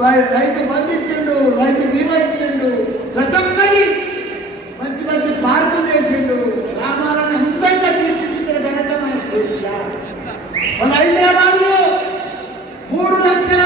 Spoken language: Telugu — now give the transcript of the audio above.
రైతు బంధు ఇచ్చిండు, రైతు బీమా ఇచ్చిండు, ప్రతి ఒక్కరి మంచి మంచి పార్కులు చేసిండు. గ్రామాలను అందంగా తీర్చిదిద్దిన ఘనత మన కేసీఆర్. మన హైదరాబాద్ లో 3 లక్షల